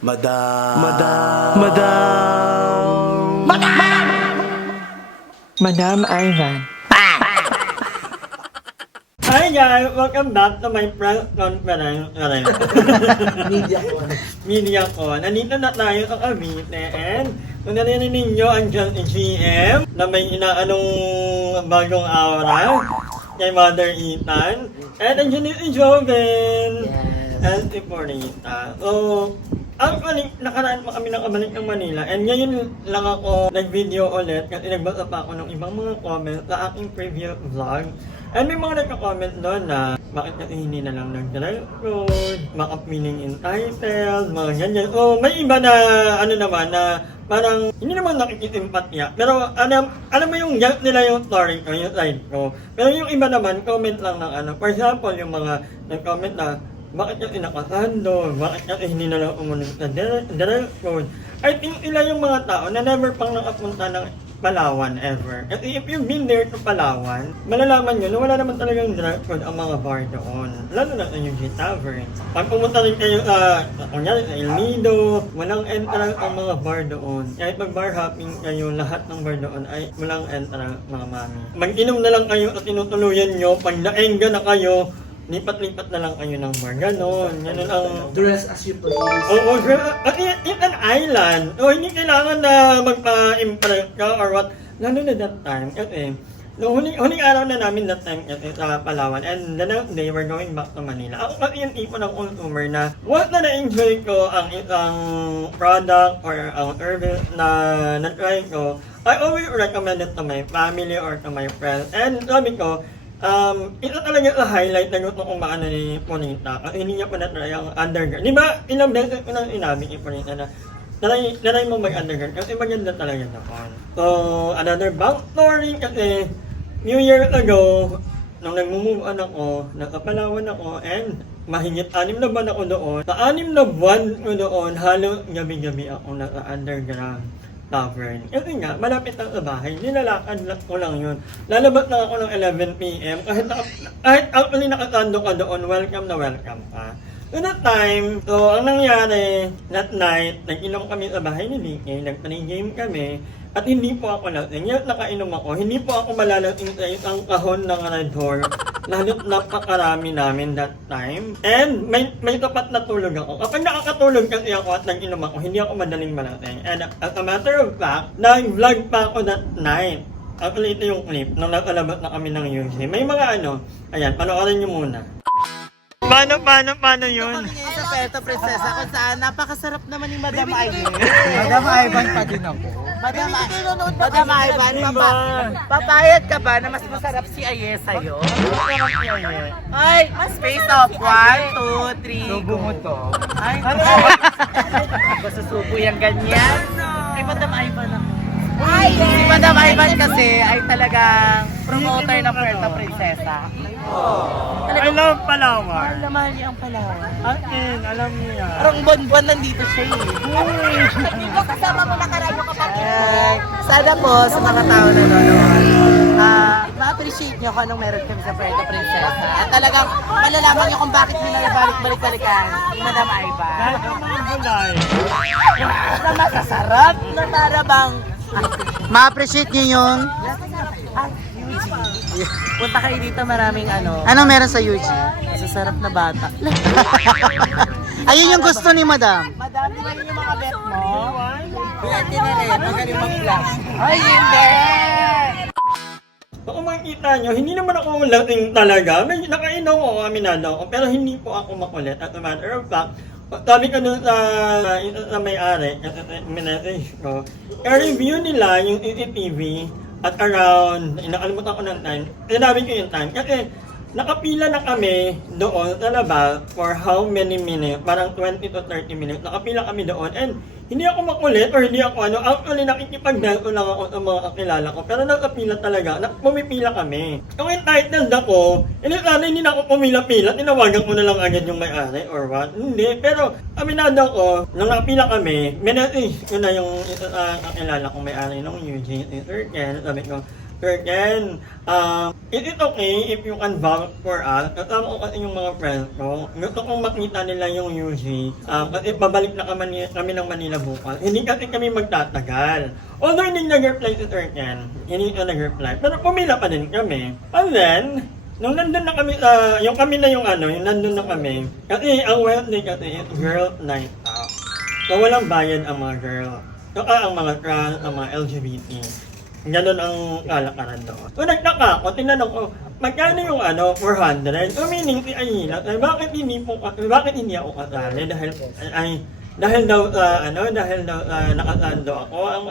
Madam. Madam Ivan. Hi guys! Welcome back to my press conference. Media Con. Nandito na tayo sa Cavite and kung narinig ninyo, andyan si GM na may inaanong bagong aura kay Mother Ethan. And andyan din si Joven and si Porita. So, actually, nakaraan pa kami nakabalik ng Manila and ngayon lang ako nag-video ulit kasi nagbasa pa ako ng ibang mga comments sa aking previous vlog. And may mga nagka-comment doon na bakit kasi hindi na lang nag-drive road, makap meaning in titles, mga ganyan. O may iba na ano naman na parang hindi naman nakikisimpatya. Pero alam mo yung get nila yung story ko, yung side ko. Pero yung iba naman, comment lang ng ano. For example, yung mga nag-comment na bakit kasi nakasando, bakit kasi hindi na lang umunod sa direct road. I think sila yung mga tao na never pang nakapunta ng Palawan ever. Kasi if you've been there to Palawan, malalaman nyo na wala naman talagang direct road ang mga bar doon. Lalo na yung G Tavern. Pag pumunta rin kayo kunyari sa El Nido, walang entrance ang mga bar doon. Kahit mag bar hopping kayo, lahat ng bar doon ay walang entrance mga mami. Mag-inom na lang kayo at tinutuluyan nyo, pag naengga na kayo, lipat-lipat na lang kayo ng bar. Ganon ang... Dress as you please. Oo, at it's an island. O, hindi kailangan na magpa-impress ka or what. Lalo na that time, kasi huling araw na namin that time sa Palawan and the next day we're going back to Manila. Ako kasi yung tipo ng consumer na once na na-enjoy ko ang isang product or ang service na na-try ko, I always recommend it to my family or to my friends. And sabi ko, ito talaga sa highlight na gusto kong maano ni Porita kasi hindi niya pa na-try ang underground. Di ba, ilang beses ko nang inabi ni Porita na try mo mag-underground kasi maganda talaga naman. So, another back story kasi New Year ago, nung nag-move on ako, nakapalawan ako and mahigit 6 na buwan ako doon. Sa 6 na buwan ko doon, halos gabi-gabi ako naka-underground tavern. Kasi nga, malapit lang sa bahay, nilalakad ko lang yun. Lalabas lang ako ng 11 p.m. Kahit actually nakasando ka doon, welcome na welcome ka. So that time, so ang nangyari, that night, nag-inom kami sa bahay ni Vicky, nag-game kami, at hindi po ako lasing. Yung nakainom ako, hindi po ako malalasing sa isang kahon ng Red Horse. Lalo't napakarami namin that time. And may tapat na tulog ako. Kapag nakakatulog kasi ako at nag-inom ako, hindi ako madaling malasing. And as a matter of fact, nag-vlog pa ako that night. Actually, ito yung clip nung nakalabas na kami ng UC. May mga ayan, panoorin nyo muna. Paano yun? Kami ngayon sa Puerto Princesa kung saan napakasarap naman ni Madam Ivan. Madam Ivan pa din ako. Madam Ivan, papayag ka ba na mas masarap si Aye sa'yo? Ay, space of 1, 2, 3, Subo mo to. Ay, masusubo yung ganyan. Ay, Madam Ivan ako. Si Madam Ivan kasi ay talagang promoter ng Puerto Princesa. I love Palawan. Mahal na mahal niya ang Palawan. Alam niya. Parang buwan-buwan nandito siya eh. Di ba kasama mo nakarayo kapatid mo? Sana po sa mga tao na nanonood, ma-appreciate nyo kung anong meron kami sa Puerto Princesa. At talagang malalaman nyo kung bakit balik-balikan ni Madam Ivan. Kahit ang mga gulay. Na masasarap na para bang... Ma-appreciate nyo yung... Punta kayo dito, maraming Anong meron sa UG? masasarap na bata. Ayun yung gusto ni Madam. Madami ba yun yung mga bet mo? Pwede na rin, magaling mag-vlog. Ay, hindi! Kung makikita nyo, hindi naman ako lasing talaga. Nakainom ako, aminado ako, pero hindi po ako makulit. As a matter of fact, sabi ko dun sa may-ari, kasi minessage ko, i-review nila yung CCTV at around, nakalimutan ko ng time, sinabi ko yung time, kasi nakapila na kami doon sa labas for how many minutes, parang 20 to 30 minutes, nakapila kami doon, and hindi ako makulit or hindi ako actually nakikipag-delto lang ako sa mga kakilala ko, pero nakapila talaga, pumipila kami. Kung entitled ako, hindi na ako pumila-pila, tinawagan ko na lang agad yung may-ari or what, hindi, pero aminado ko, nung nakapila kami, minessage ko na yung kakilala kong may-ari ng UG, Sir Ken, sabi ko, Again, is it okay if you can vouch for us? Kasama ko kasi yung mga friends ko. Gusto kong makita nila yung UG. Kasi babalik na kami ng Manila bukas. Hindi kasi kami magtatagal. Although hindi nag-reply si Sir Ken. Hindi siya nag-reply. Pero pumila pa din kami. And then, nung nandun na kami yung kami na yung nandun na kami. Kasi ang Wednesday kasi is girl night out. So walang bayad ang mga girl. Saka ang mga trans, ang mga LGBT. Ganon ang kalakaran doon. So nagtaka ako, tinanong ko, magkano yung 400? So meaning si Ayla, bakit hindi ako kasali? Dahil daw nakasando ako, ang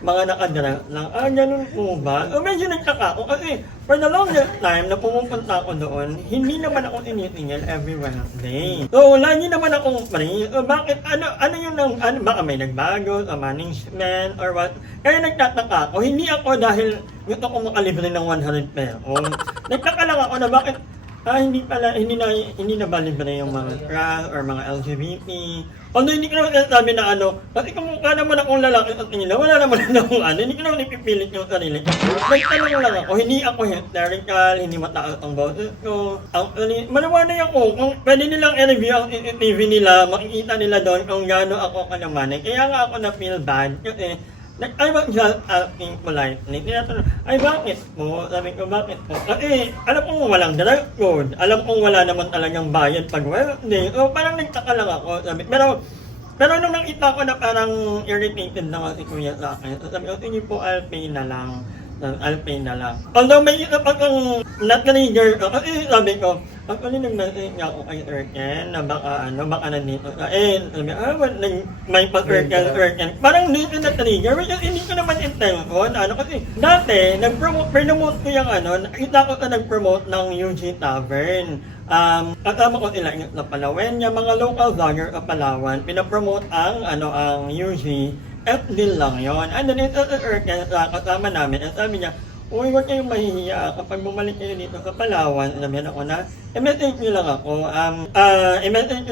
mga nakadress lang. Ganun po ba? So medyo nagtaka ako kasi for the longest time na pumupunta ako doon, hindi naman ako tinitingil every Wednesday. So lagi naman akong free. So bakit, baka may nagbago sa management or what? Kaya nagtataka ako, hindi ako dahil gusto ko makalibre ng 100 pesos. Nagtaka lang ako na bakit hindi na ba libre yung mga trans or mga LGBT. Although hindi ko naman sabi na kasi kung mukha naman akong lalaki sa tingin na wala naman akong hindi ko naman ipipilit yung sarili. Nagtanong lang ako, hindi ako hysterical, hindi mataas ang boses ko. Manawanay ako, kung pwede nilang i-review ang CCTV nila, makikita nila doon kung gaano ako kalamanay. Kaya nga ako na-feel bad kasi I was just asking politely. Tinatanong, bakit po? Sabi ko, bakit po? Kasi, alam kong walang dress code. Alam kong wala naman talagang bayad pag Wednesday. So, parang nagtaka lang ako. Sabi, pero nung nakita ko na parang irritated na si Kuya sa akin, sabi ko, sige po, I'll pay na lang. Although may isa pa kang na-trigger ko, kasi sabi ko, actually nag-message nga ako kay Sir Ken na baka nandito ka. Sabi, may pa-Sir Ken. Parang dito na-trigger, which is hindi ko naman intention. Kasi dati, promote ko yung nakita ko na nag-promote ng UG Tavern. Kasama ko sila sa Palawan, yung mga local vlogger sa Palawan, pinapromote ang UG. FD lang yun. And then ito sa Urkel, kasama namin, at sabi niya, uy, huwag kayong mahihiya kapag bumalik kayo dito sa Palawan. Sabi ako na, i-message nyo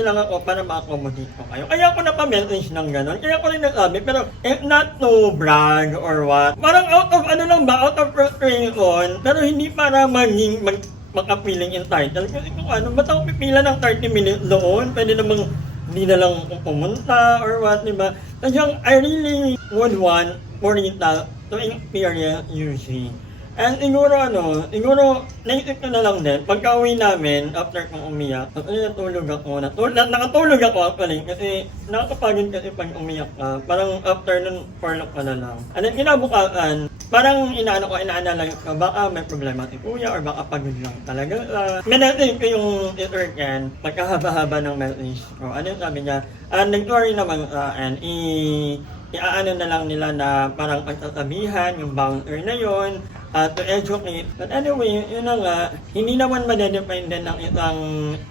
lang ako, para ma-accommodate ko kayo. Kaya ako napamessage ng gano'n. Kaya ko rin nasabi, pero not to brag or what. Parang out of frustration, pero hindi para maka-feeling entitled. Kasi kung ba't ako pipila ng 30 minutes doon? Pwede namang hindi na lang pumunta or what, diba? Kasi I really would want Morita to experience UG. And siguro naisip ko na lang din, pagka uwi namin, after kong umiyak, natulog ako, nakatulog ako actually, kasi nakakapagod kasi pag umiyak ka, parang after nun, forlock ka na lang. And then kinabukasan, parang inaanalag ka, baka may problema si Kuya, or baka pagod lang talaga. Minessage ko yung Sir Ken, pagkahaba-haba ng message ko. Sabi niya, nag-story naman sa akin, iaano na lang nila na parang pagsasabihan, yung bouncer na yon to educate. But anyway, yun na nga, hindi naman madedepende ng isang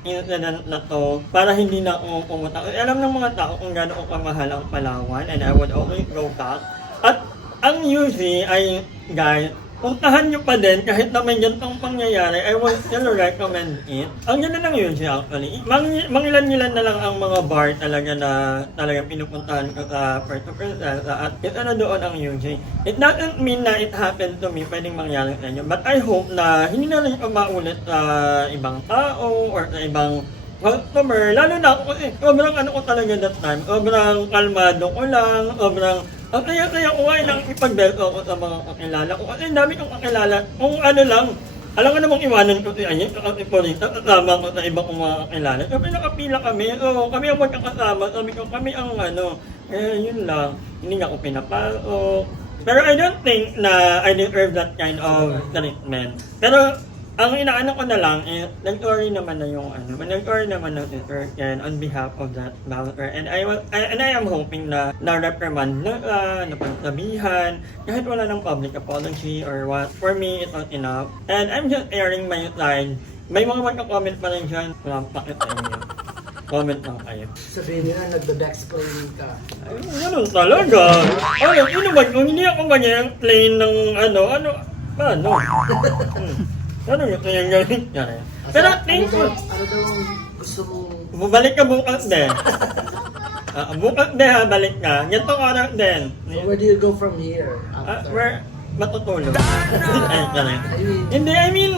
incident na to para hindi na ako pumunta. Alam ng mga tao kung gaano ko kamahal ang Palawan, and I would always go back. At ang UG ay, guys, puntahan nyo pa din kahit na may ganitong pangyayari, I will still recommend it. Ang ganda ng UG actually, mangilan-ngilan na lang ang mga bar talaga na talagang pinupuntahan ko sa Puerto Princesa, at ito na doon ang UG. It doesn't mean na it happened to me, pwedeng mangyari sa inyo, but I hope na hindi na rin ito maulit sa ibang tao or sa ibang customer, lalo na ako kasi sobrang ko talaga that time, sobrang kalmado ko lang, ang kaya ko ay nang ipagbeso ako sa mga kakilala ko. Kasi dami kong kakilala. Kung lang, alam ko namang iwanan ko si Ayet, si Polita, kasama ko sa ibang mga kakilala. Sabi nakapila kami, so kami ang magkakasama, sabi ko kami ang yun lang. Hindi nga ako pinapasok. Pero I don't think na I deserve that kind of treatment. Pero ang inaano ko na lang is, nag-story naman na yung nag-story naman na si Sir Ken on behalf of that bouncer, and I am hoping na na-reprimand na napagsabihan, kahit wala ng public apology or what. For me, it's not enough. And I'm just airing my side. May mga magka-comment pa rin dyan, walang pakit sa inyo. Comment lang kayo. Sabihin nila, nagda-explain ka. Ay, ganun talaga. Kung hindi ako mag-explain ng ano. Ano gusto yung gawin niya? Pero thank you. Ano daw gusto mo? Bumalik ka bukas din. Bukas din balik ka. Ganitong oras din. So where do you go from here? matutulog. Ay, ganun. Hindi, I mean,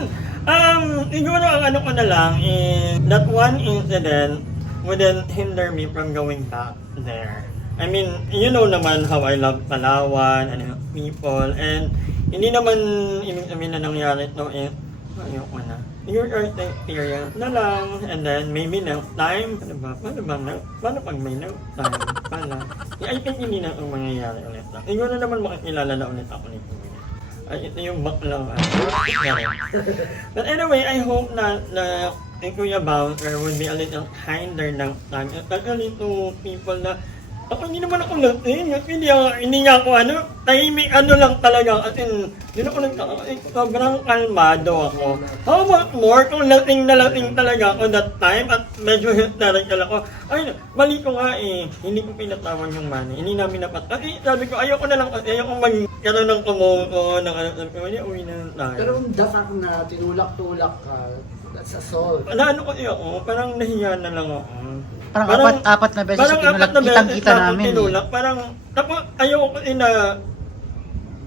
siguro ang ano ko na lang is that one incident wouldn't hinder me from going back there. I mean, you know naman how I love Palawan and people, and hindi naman ibig sabihin na nangyari ito eh, ayoko na. Your earth experience na lang, and then maybe next time, ano ba, paano pag may next time pala? I think hindi na ang mangyayari ulit. Siguro naman makikilala na ulit ako nito. Ay, ito yung bakla. But anyway, I hope na Kuya Bowser would be a little kinder next time. Especially to people na ako hindi naman ako lasing. Hindi nga ako tahimik lang talaga. As in, hindi ako sobrang kalmado ako. How about more kung lasing na lasing talaga ako that time at medyo hysterical ako. Ay, mali ko nga eh. Hindi ko pinatawan yung money. Hindi namin Kasi sabi ko, ayoko na lang kasi. Ayoko magkaroon ng kumongo, sabi ko, uwi na tayo. Pero yung dakak na tinulak-tulak ka, that's assault. Ano ko ako, parang nahiya na lang ako. Parang apat na beses tinulak, kitang-kita namin. Tinulak, parang, tapos ayaw ko na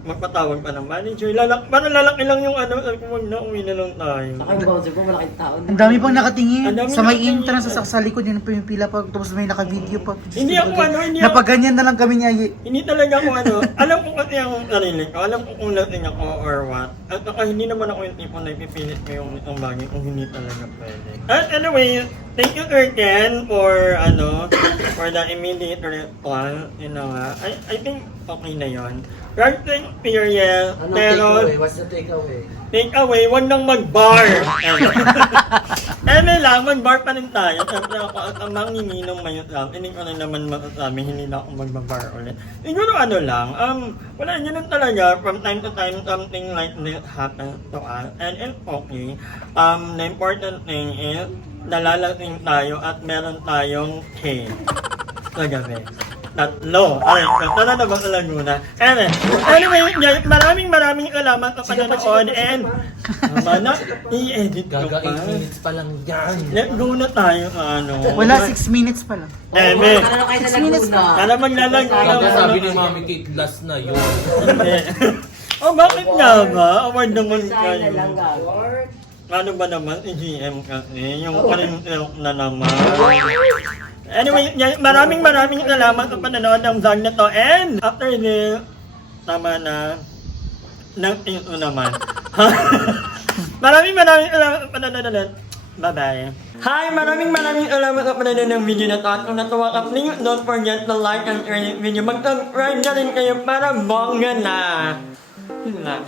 magpatawag pa ng manager. Parang lalaki lang yung sabi ko, wag na, uwi na lang tayo. Saka yung bouncer po, malaking tao. Ang dami pang nakatingin. Ang dami Sa may nakatingin. entrance, sa likod, yun pa yung pila pa. Tapos may naka-video pa. Hindi ako hindi ako, Napaganyan na lang kami niya. hindi talaga ako alam ko kasi ang sarili ko, alam ko kung lasing ako or what. At saka hindi naman ako yung tipo na ipipilit ko yung isang bagay kung hindi talaga pwede. At anyway, thank you Ken for for the immediate response. I think okay na yon. Right experience, Anong pero takeaway? What's the takeaway? take away, wag nang mag-bar. Lang, mag-bar pa rin tayo. Siyempre ako at ang manginginom ngayon lang, hindi ko na naman masasabi, hindi na ako mag-bar ulit. Siguro lang, wala yun lang talaga, from time to time, something like this happens to us, and it's okay. The important thing is, nalalasing tayo at meron tayong K sa gabi. Tatlo. Ay, tara na ba sa Laguna? Anyway, maraming salamat sa panonood and i-edit ko pa. 8 minutes pa lang yan. Let's go na tayo sa Wala 6 minutes pa lang. Eme, Tara kayo sa Laguna. sana maglalaguna Sabi, na. sabi ni Mami Kate, last na yun. Bakit nga ba? Award naman kayo. Award. Ano ba naman? GM kasi. Yung parintel na naman. Anyway, maraming salamat sa panonood ng vlog na to. And after this, tama na. Nag-ito naman. Maraming salamat sa panonood ulit. Bye-bye. Hi! Maraming salamat sa panonood ng video na to. At kung natuwa ka, please don't forget to like and share this video. Mag-subscribe na rin kayo para bongga na. Yun lang.